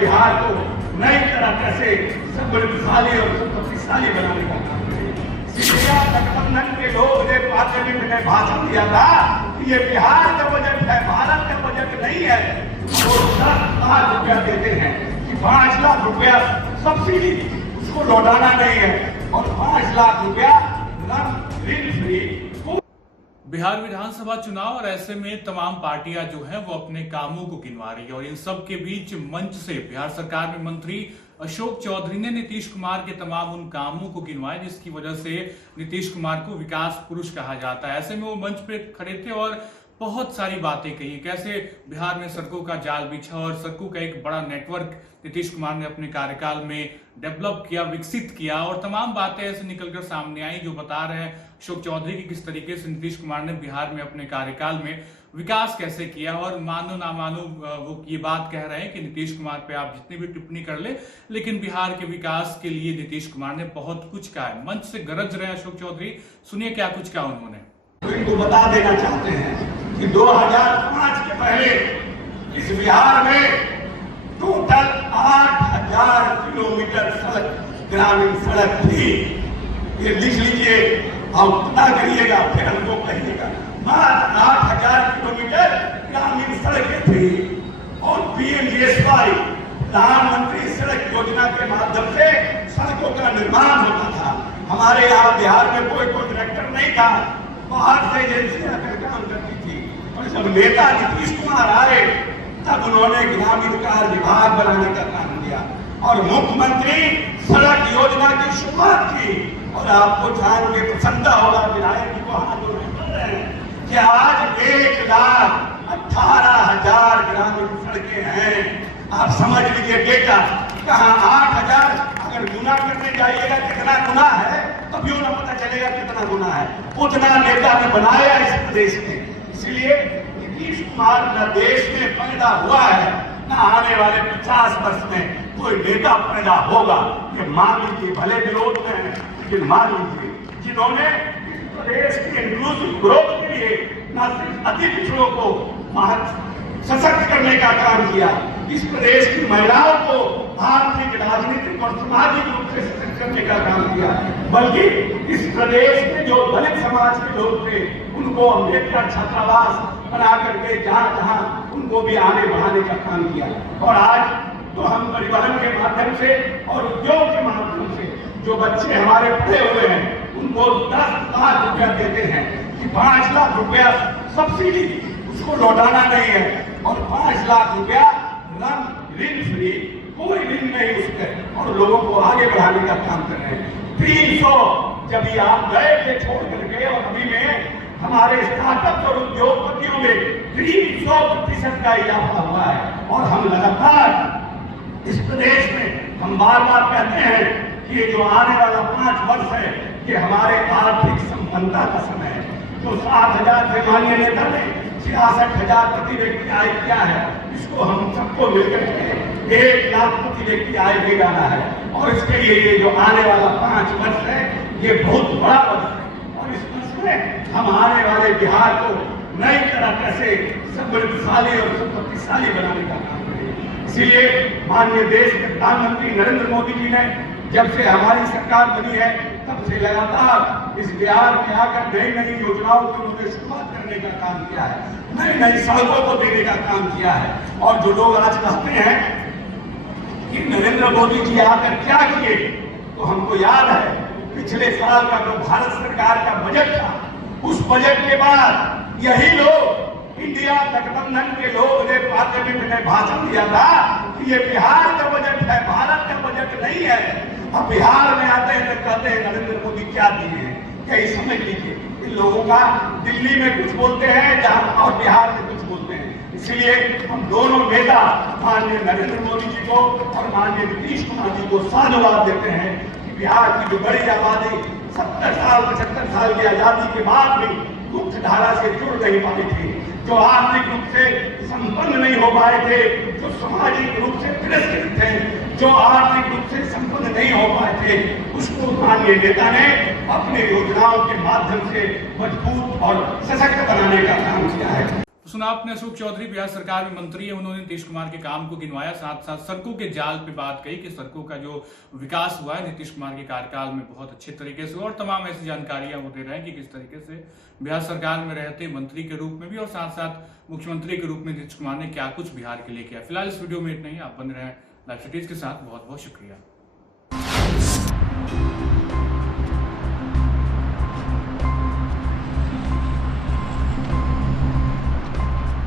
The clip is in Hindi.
बिहार को नई तरीके से समृद्धशाली और शक्तिशाली बनाने का काम करें। गठबंधन के लोग ने पार्लियामेंट में भाषण दिया था कि ये बिहार का बजट है, भारत का बजट नहीं है। वो 10 लाख रुपया देते हैं कि 5 लाख रुपया सब्सिडी उसको लौटाना नहीं है और 5 लाख रुपया ऋण फ्री। बिहार विधानसभा चुनाव और ऐसे में तमाम पार्टियां जो हैं वो अपने कामों को गिनवा रही है और इन सब के बीच मंच से बिहार सरकार में मंत्री अशोक चौधरी ने नीतीश कुमार के तमाम उन कामों को गिनवाया जिसकी वजह से नीतीश कुमार को विकास पुरुष कहा जाता है। ऐसे में वो मंच पे खड़े थे और बहुत सारी बातें कही, कैसे बिहार में सड़कों का जाल बिछा और सड़कों का एक बड़ा नेटवर्क नीतीश कुमार ने अपने कार्यकाल में डेवलप किया, विकसित किया और तमाम बातें ऐसे निकलकर सामने आई जो बता रहे हैं अशोक चौधरी की किस तरीके से नीतीश कुमार ने बिहार में अपने कार्यकाल में विकास कैसे किया। और मानो ना मानो वो ये बात कह रहे हैं कि नीतीश कुमार पे आप जितनी भी टिप्पणी कर ले, लेकिन बिहार के विकास के लिए नीतीश कुमार ने बहुत कुछ कहा है। मंच से गरज रहे अशोक चौधरी, सुनिए क्या कुछ कहा उन्होंने। इनको बता देना चाहते हैं कि 2005 के पहले इस बिहार में टोटल 8000 किलोमीटर सड़क, ग्रामीण सड़क थी। ये लिख लीजिए और पता करिएगा, फिर हमको कहिएगा। मात्र 8000 किलोमीटर ग्रामीण सड़कें थी और पीएमजीएसवाई प्रधानमंत्री सड़क योजना के माध्यम से सड़कों का निर्माण होता था। हमारे यहाँ बिहार में कोई कॉन्ट्रैक्टर नहीं था, बाहर से एजेंसियां काम करती थी। और जब नेता नीतीश कुमार आए तब उन्होंने ग्रामीण कार्य विभाग बनाने का काम किया और मुख्यमंत्री सड़क योजना की शुरुआत की। और आपको जान के प्रसन्नता होगा, विधायक जी को हाथ जोड़ रहे हैं कि आज 1,18,000 ग्रामीण सड़कें हैं। आप समझ लीजिए बेटा, कहाँ 8,000 अगर गुना करने जाइएगा कितना गुना है तभी तो उन्हें पता चलेगा कितना गुना है। उतना नेता ने बनाया इस प्रदेश में। इसलिए नीतीश कुमार न देश में पैदा हुआ है न आने वाले 50 वर्ष में कोई नेता पैदा होगा। ये मान लीजिए, भले विरोध में है लेकिन मान लीजिए, जिन्होंने प्रदेश की इंक्लूसिव ग्रोथ के लिए न सिर्फ अति पिछड़ों को सशक्त करने का काम किया, इस प्रदेश की महिलाओं को आर्थिक, राजनीतिक और सामाजिक रूप से सशक्त करने का काम किया, बल्कि इस प्रदेश में जो दलित समाज के लोग थे उनको अम्बेडकर छात्रावास बना करके जहां जहां उनको भी आगे बढ़ाने का काम किया। और आज तो हम परिवहन के माध्यम से और उद्योग के माध्यम से जो बच्चे हमारे पढ़े हुए हैं उनको 10 लाख रुपया देते हैं कि 5 लाख रुपया सब्सिडी उसको लौटाना नहीं है और 5 लाख रुपया ऋण फ्री, कोई ऋण नहीं उसके, और लोगों को आगे बढ़ाने का काम कर रहे हैं। 300 जब ये आप गए थे छोड़ करके, और अभी में हमारे स्टार्टअप और उद्योगपतियों में 300% का इजाफा हुआ है। और हम लगातार इस प्रदेश में हम बार बार कहते हैं कि ये जो आने वाला 5 वर्ष है ये हमारे आर्थिक संपन्नता का समय है। तो 7,000 से माननीय नेता ने 66,000 प्रति व्यक्ति आय किया है, इसको हम सबको मिलकर 1 लाख प्रति व्यक्ति आय ले जाना है। और इसके लिए ये जो आने वाला 5 वर्ष है ये बहुत बड़ा वर्ष है और इस वर्ष में हम आने वाले बिहार को नई तरीके से समृद्धशाली और शक्तिशाली बनाने का काम करेंगे। इसीलिए माननीय देश के प्रधानमंत्री नरेंद्र मोदी जी ने जब से हमारी सरकार बनी है तब से लगातार इस बिहार में आकर नई नई योजनाओं की उन्होंने शुरुआत करने का काम किया है, नई नई सड़कों को देने का काम किया है। और जो लोग आज कहते हैं कि नरेंद्र मोदी जी आकर क्या किए, तो हमको याद है पिछले साल का जो भारत सरकार का बजट था, उस बजट के बाद यही लोग इंडिया गठबंधन के लोग ने पार्लियामेंट में भाषण दिया था कि ये बिहार का बजट है, भारत का बजट नहीं है। अब बिहार में आते हैं तो कहते हैं नरेंद्र मोदी क्या दिए हैं, कहीं समझ लीजिए। इन लोगों का दिल्ली में कुछ बोलते हैं जहां और बिहार में कुछ बोलते हैं। इसलिए हम दोनों नेता माननीय नरेंद्र मोदी जी को और माननीय नीतीश कुमार जी को साधुवाद देते हैं कि बिहार की जो बड़ी आबादी 70 साल 75 साल की आजादी के बाद भी मुख्य धारा से जुड़ नहीं पाई थी, जो आर्थिक रूप से संपन्न नहीं हो पाए थे, जो सामाजिक रूप से तिरस्कृत थे, जो आर्थिक रूप से संपन्न नहीं हो पाए थे, उसको माननीय नेता ने अपने योजनाओं के माध्यम से मजबूत और सशक्त बनाने का काम किया है। सुना आपने अशोक चौधरी बिहार सरकार में मंत्री है, उन्होंने नीतीश कुमार के काम को गिनवाया, साथ साथ सड़कों के जाल पे बात कही कि सड़कों का जो विकास हुआ है नीतीश कुमार के कार्यकाल में बहुत अच्छे तरीके से, और तमाम ऐसी जानकारियां वो दे रहे हैं कि किस तरीके से बिहार सरकार में रहते मंत्री के रूप में भी और साथ साथ मुख्यमंत्री के रूप में नीतीश कुमार ने क्या कुछ बिहार के लिए किया। फिलहाल इस वीडियो में इतना ही। आप बन रहे हैं लाइव सिटीज के साथ। बहुत बहुत शुक्रिया।